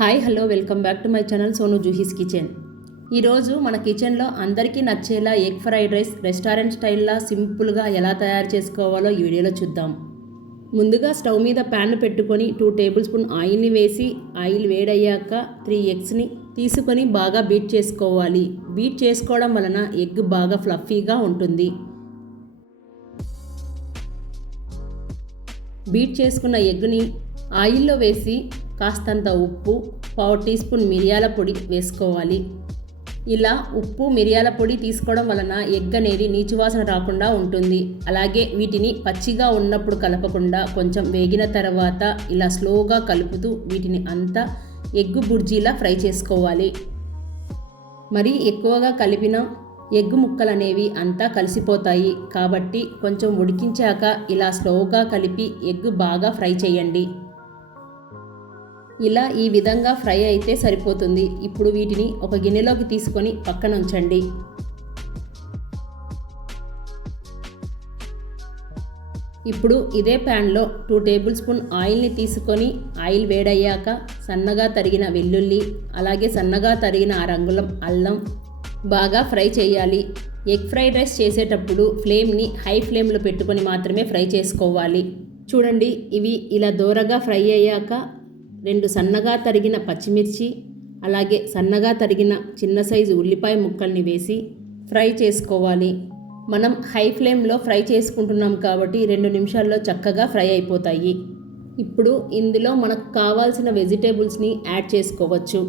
Hi hello welcome back to my channel Sonu Juhi's kitchen. ఈరోజు మన కిచెన్లో అందరికీ నచ్చేలా ఎగ్ ఫ్రైడ్ రైస్ రెస్టారెంట్ స్టైల్లా సింపుల్గా ఎలా తయారు చేసుకోవాలో ఈ వీడియోలో చూద్దాం. ముందుగా స్టవ్ మీద ప్యాన్ పెట్టుకొని 2 టేబుల్ స్పూన్ ఆయిల్ని వేసి ఆయిల్ వేడయ్యాక 3 ఎగ్స్ని తీసుకొని బాగా బీట్ చేసుకోవాలి. బీట్ చేసుకోవడం వలన ఎగ్ బాగా ఫ్లఫీగా ఉంటుంది. బీట్ చేసుకున్న ఎగ్ని ఆయిల్లో వేసి కాస్తంత ఉప్పు, 1/4 టీ స్పూన్ మిరియాల పొడి వేసుకోవాలి. ఇలా ఉప్పు మిరియాల పొడి తీసుకోవడం వలన ఎగ్ అనేది నీచువాసన రాకుండా ఉంటుంది. అలాగే వీటిని పచ్చిగా ఉన్నప్పుడు కలపకుండా కొంచెం వేగిన తర్వాత ఇలా స్లోగా కలుపుతూ వీటిని అంతా ఎగ్గు బుర్జీలా ఫ్రై చేసుకోవాలి. మరి ఎక్కువగా కలిపిన ఎగ్ ముక్కలు అనేవి అంతా కలిసిపోతాయి. కాబట్టి కొంచెం ఉడికించాక ఇలా స్లోగా కలిపి ఎగ్ బాగా ఫ్రై చేయండి. ఇలా ఈ విధంగా ఫ్రై అయితే సరిపోతుంది. ఇప్పుడు వీటిని ఒక గిన్నెలోకి తీసుకొని పక్కన ఉంచండి. ఇప్పుడు ఇదే ప్యాన్లో 2 టేబుల్ స్పూన్ ఆయిల్ని తీసుకొని ఆయిల్ వేడయ్యాక సన్నగా తరిగిన వెల్లుల్లి, అలాగే సన్నగా తరిగిన 1 అంగుళం అల్లం బాగా ఫ్రై చేయాలి. ఎగ్ ఫ్రైడ్ రైస్ చేసేటప్పుడు ఫ్లేమ్ని హై ఫ్లేమ్లో పెట్టుకొని మాత్రమే ఫ్రై చేసుకోవాలి. చూడండి, ఇవి ఇలా దోరగా ఫ్రై అయ్యాక 2 సన్నగా తరిగిన పచ్చిమిర్చి, అలాగే సన్నగా తరిగిన చిన్న సైజు ఉల్లిపాయ ముక్కల్ని వేసి ఫ్రై చేసుకోవాలి. మనం హై ఫ్లేమ్లో ఫ్రై చేసుకుంటున్నాం కాబట్టి 2 నిమిషాల్లో చక్కగా ఫ్రై అయిపోతాయి. ఇప్పుడు ఇందులో మనకు కావాల్సిన వెజిటేబుల్స్ని యాడ్ చేసుకోవచ్చు.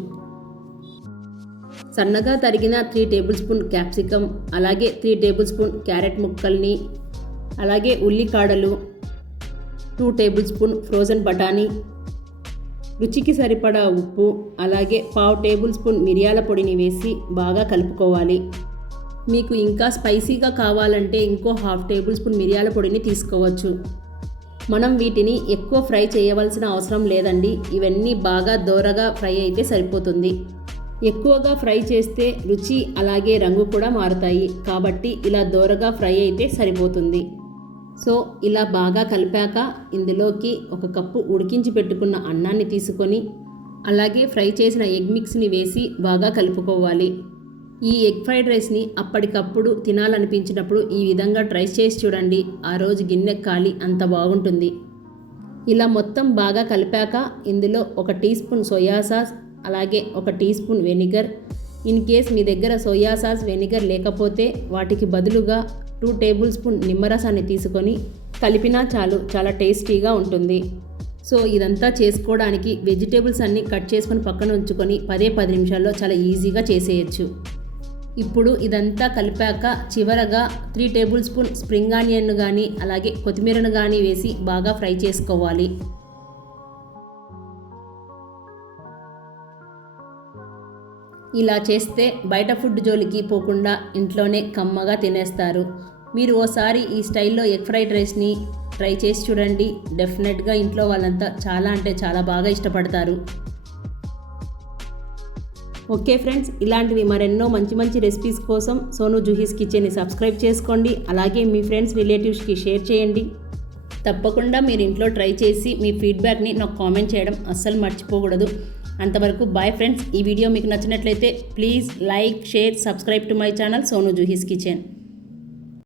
సన్నగా తరిగిన 3 టేబుల్ స్పూన్ క్యాప్సికమ్, అలాగే 3 టేబుల్ స్పూన్ క్యారెట్ ముక్కల్ని, అలాగే ఉల్లికాడలు, 2 టేబుల్ స్పూన్ ఫ్రోజన్ బఠానీ, రుచికి సరిపడా ఉప్పు, అలాగే 1/2 టేబుల్ స్పూన్ మిరియాల పొడిని వేసి బాగా కలుపుకోవాలి. మీకు ఇంకా స్పైసీగా కావాలంటే ఇంకో 1/2 టేబుల్ స్పూన్ మిరియాల పొడిని తీసుకోవచ్చు. మనం వీటిని ఎక్కువ ఫ్రై చేయవలసిన అవసరం లేదండి. ఇవన్నీ బాగా దోరగా ఫ్రై అయితే సరిపోతుంది. ఎక్కువగా ఫ్రై చేస్తే రుచి అలాగే రంగు కూడా మారుతాయి. కాబట్టి ఇలా దోరగా ఫ్రై అయితే సరిపోతుంది. సో ఇలా బాగా కలిపాక ఇందులోకి 1 కప్పు ఉడికించి పెట్టుకున్న అన్నాన్ని తీసుకొని అలాగే ఫ్రై చేసిన ఎగ్ మిక్స్ని వేసి బాగా కలుపుకోవాలి. ఈ ఎగ్ ఫ్రైడ్ రైస్ని అప్పటికప్పుడు తినాలనిపించినప్పుడు ఈ విధంగా ట్రై చేసి చూడండి. ఆ రోజు గిన్నె ఖాళీ, అంత బాగుంటుంది. ఇలా మొత్తం బాగా కలిపాక ఇందులో 1 టీ స్పూన్ సోయా సాస్, అలాగే 1 teaspoon vinegar. In case మీ దగ్గర సోయా సాస్ వెనిగర్ లేకపోతే వాటికి బదులుగా 2 టేబుల్ స్పూన్ నిమ్మరసాన్ని తీసుకొని కలిపినా చాలు, చాలా టేస్టీగా ఉంటుంది. సో ఇదంతా చేసుకోవడానికి వెజిటేబుల్స్ అన్నీ కట్ చేసుకొని పక్కన ఉంచుకొని 10 నిమిషాల్లో చాలా ఈజీగా చేసేయచ్చు. ఇప్పుడు ఇదంతా కలిపాక చివరగా 3 టేబుల్ స్పూన్ స్ప్రింగ్ ఆనియన్ కానీ అలాగే కొత్తిమీరను కానీ వేసి బాగా ఫ్రై చేసుకోవాలి. ఇలా చేస్తే బయట ఫుడ్ జోలికి పోకుండా ఇంట్లోనే కమ్మగా తినేస్తారు. మీరు ఓసారి ఈ స్టైల్లో ఎగ్ ఫ్రైడ్ రైస్ని ట్రై చేసి చూడండి. డెఫినెట్గా ఇంట్లో వాళ్ళంతా చాలా అంటే చాలా బాగా ఇష్టపడతారు. ఓకే ఫ్రెండ్స్, ఇలాంటివి మరెన్నో మంచి రెసిపీస్ కోసం సోను జూహీస్ కిచెన్ని సబ్స్క్రైబ్ చేసుకోండి. అలాగే మీ ఫ్రెండ్స్ రిలేటివ్స్కి షేర్ చేయండి. తప్పకుండా మీరు ఇంట్లో ట్రై చేసి మీ ఫీడ్బ్యాక్ని నాకు కామెంట్ చేయడం అస్సలు మర్చిపోకూడదు. అంతవరకు బాయ్ ఫ్రెండ్స్. ఈ వీడియో మీకు నచ్చినట్లయితే please like, share, subscribe to my channel Sonu Juhi's kitchen.